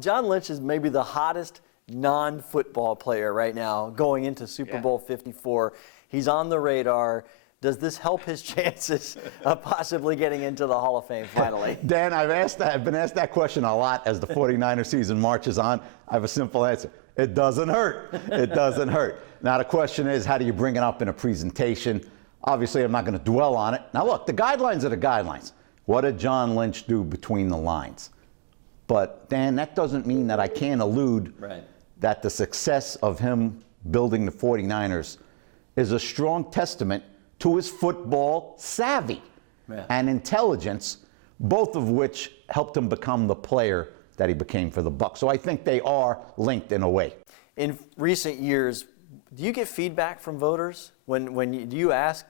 John Lynch is maybe the hottest non-football player right now going into Super Bowl 54. He's on the radar. Does this help his chances of possibly getting into the Hall of Fame finally? Dan, I've been asked that question a lot as the 49er season marches on. I have a simple answer. It doesn't hurt. It doesn't hurt. Now the question is, how do you bring it up in a presentation? Obviously, I'm not going to dwell on it. Now look, the guidelines are the guidelines. What did John Lynch do between the lines? But Dan, that doesn't mean that I can't allude that the success of him building the 49ers is a strong testament to his football savvy and intelligence, both of which helped him become the player that he became for the Bucs. So I think they are linked in a way. In recent years, do you get feedback from voters do you ask,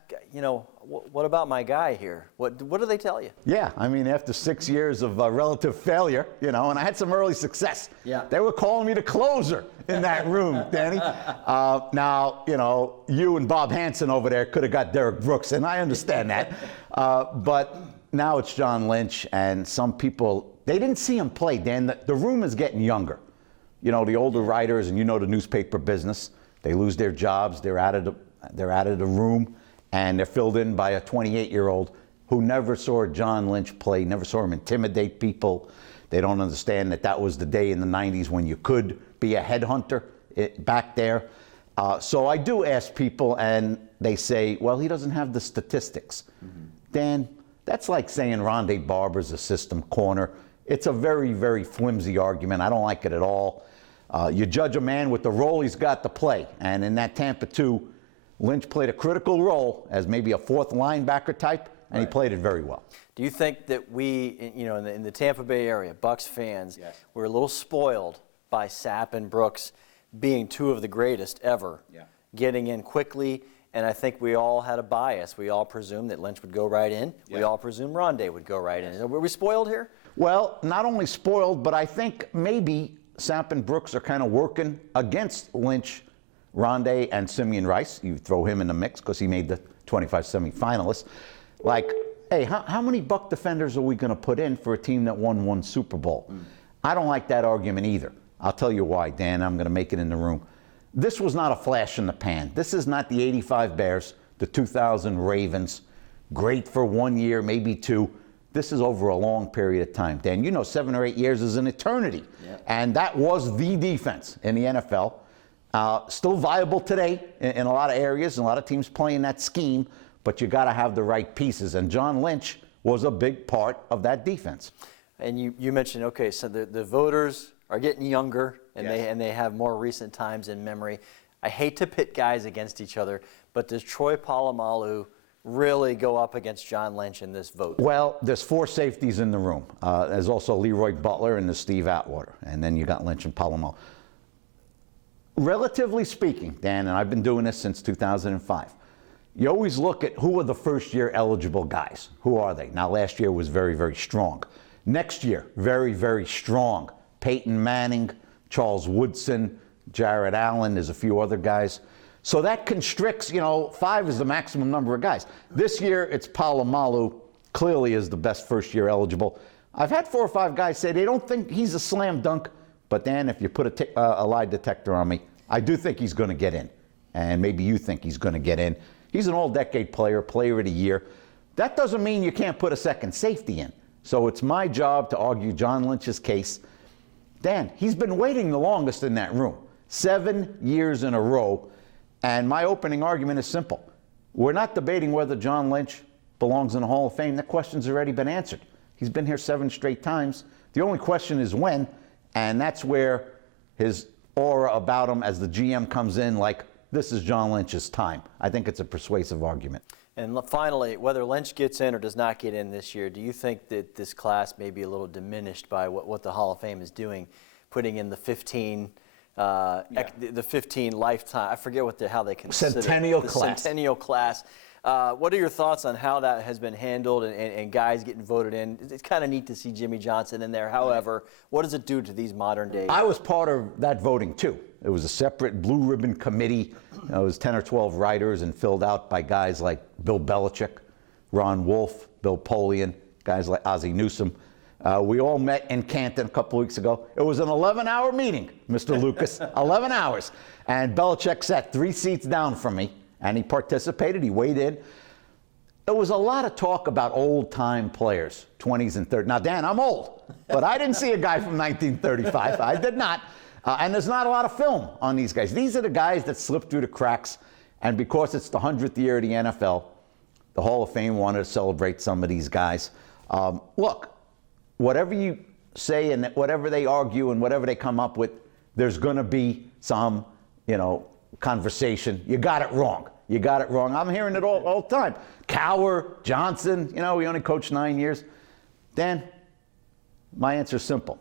what about my guy here? What do they tell you? Yeah, I mean, after 6 years of relative failure, and I had some early success. Yeah. They were calling me the closer in that room, Danny. Now, you and Bob Hansen over there could have got Derek Brooks, and I understand that. But now it's John Lynch, and some people, they didn't see him play, Dan. The room is getting younger. The older writers, and the newspaper business, they lose their jobs, they're out of the room, and they're filled in by a 28-year-old who never saw John Lynch play, never saw him intimidate people. They don't understand that was the day in the 90s when you could be a headhunter back there. So I do ask people, and they say, well, he doesn't have the statistics. Dan, that's like saying Rondé Barber's a system corner. It's a very, very flimsy argument. I don't like it at all. You judge a man with the role he's got to play. And in that Tampa 2, Lynch played a critical role as maybe a fourth linebacker type, and he played it very well. Do you think that we, in the Tampa Bay area, Bucs fans, we're a little spoiled by Sapp and Brooks being two of the greatest ever, getting in quickly? And I think we all had a bias. We all presumed that Lynch would go right in. We all presumed Rondé would go right in. Were we spoiled here? Well, not only spoiled, but I think maybe Sapp and Brooks are kind of working against Lynch, Rondé, and Simeon Rice. You throw him in the mix because he made the 25 semifinalists. Like, hey, how many Buck defenders are we going to put in for a team that won one Super Bowl? I don't like that argument either. I'll tell you why, Dan. I'm going to make it in the room. This was not a flash in the pan. This is not the 85 Bears, the 2000 Ravens. Great for 1 year, maybe two. This is over a long period of time. Dan, 7 or 8 years is an eternity. And that was the defense in the NFL. Still viable today in a lot of areas, and a lot of teams playing that scheme, but you got to have the right pieces. And John Lynch was a big part of that defense. And you mentioned, okay, so the voters are getting younger, and they have more recent times in memory. I hate to pit guys against each other, but does Troy Polamalu really go up against John Lynch in this vote? Well, there's 4 safeties in the room. There's also Leroy Butler and there's Steve Atwater, and then you got Lynch and Polamalu. Relatively speaking, Dan, and I've been doing this since 2005, you always look at who are the first-year eligible guys. Who are they? Now, last year was very, very strong. Next year, very, very strong. Peyton Manning, Charles Woodson, Jared Allen, there's a few other guys. So that constricts, 5 is the maximum number of guys. This year, it's Polamalu, clearly is the best first-year eligible. I've had 4 or 5 guys say they don't think he's a slam dunk, but Dan, if you put a lie detector on me, I do think he's going to get in. And maybe you think he's going to get in. He's an all-decade player, player of the year. That doesn't mean you can't put a second safety in. So it's my job to argue John Lynch's case. Dan, he's been waiting the longest in that room, 7 years in a row. And my opening argument is simple. We're not debating whether John Lynch belongs in the Hall of Fame. That question's already been answered. He's been here 7 straight times. The only question is when, and that's where his aura about him as the GM comes in like, this is John Lynch's time. I think it's a persuasive argument. And finally, whether Lynch gets in or does not get in this year, do you think that this class may be a little diminished by what the Hall of Fame is doing, putting in the 15 the 15 lifetime, I forget how they consider Centennial it. Class. Centennial Class. What are your thoughts on how that has been handled and guys getting voted in? It's kind of neat to see Jimmy Johnson in there. However, what does it do to these modern days? I was part of that voting too. It was a separate blue ribbon committee. It was 10 or 12 writers and filled out by guys like Bill Belichick, Ron Wolf, Bill Polian, guys like Ozzie Newsome. We all met in Canton a couple weeks ago. It was an 11-hour meeting, Mr. Lucas, 11 hours. And Belichick sat 3 seats down from me, and he participated. He weighed in. There was a lot of talk about old-time players, 20s and 30s. Now, Dan, I'm old, but I didn't see a guy from 1935. I did not. And there's not a lot of film on these guys. These are the guys that slipped through the cracks. And because it's the 100th year of the NFL, the Hall of Fame wanted to celebrate some of these guys. Look, whatever you say and whatever they argue and whatever they come up with, there's going to be some, conversation. You got it wrong. You got it wrong. I'm hearing it all the time. Cower, Johnson, we only coached 9 years. Dan, my answer's simple.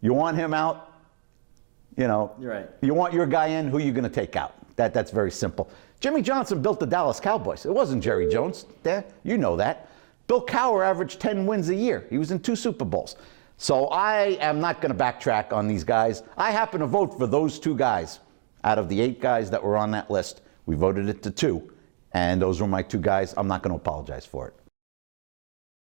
You want him out? You're right. You want your guy in, who are you going to take out? That's very simple. Jimmy Johnson built the Dallas Cowboys. It wasn't Jerry Jones. Dan, you know that. Bill Cowher averaged 10 wins a year. He was in 2 Super Bowls. So I am not going to backtrack on these guys. I happen to vote for those 2 guys. Out of the 8 guys that were on that list, we voted it to 2. And those were my 2 guys. I'm not going to apologize for it.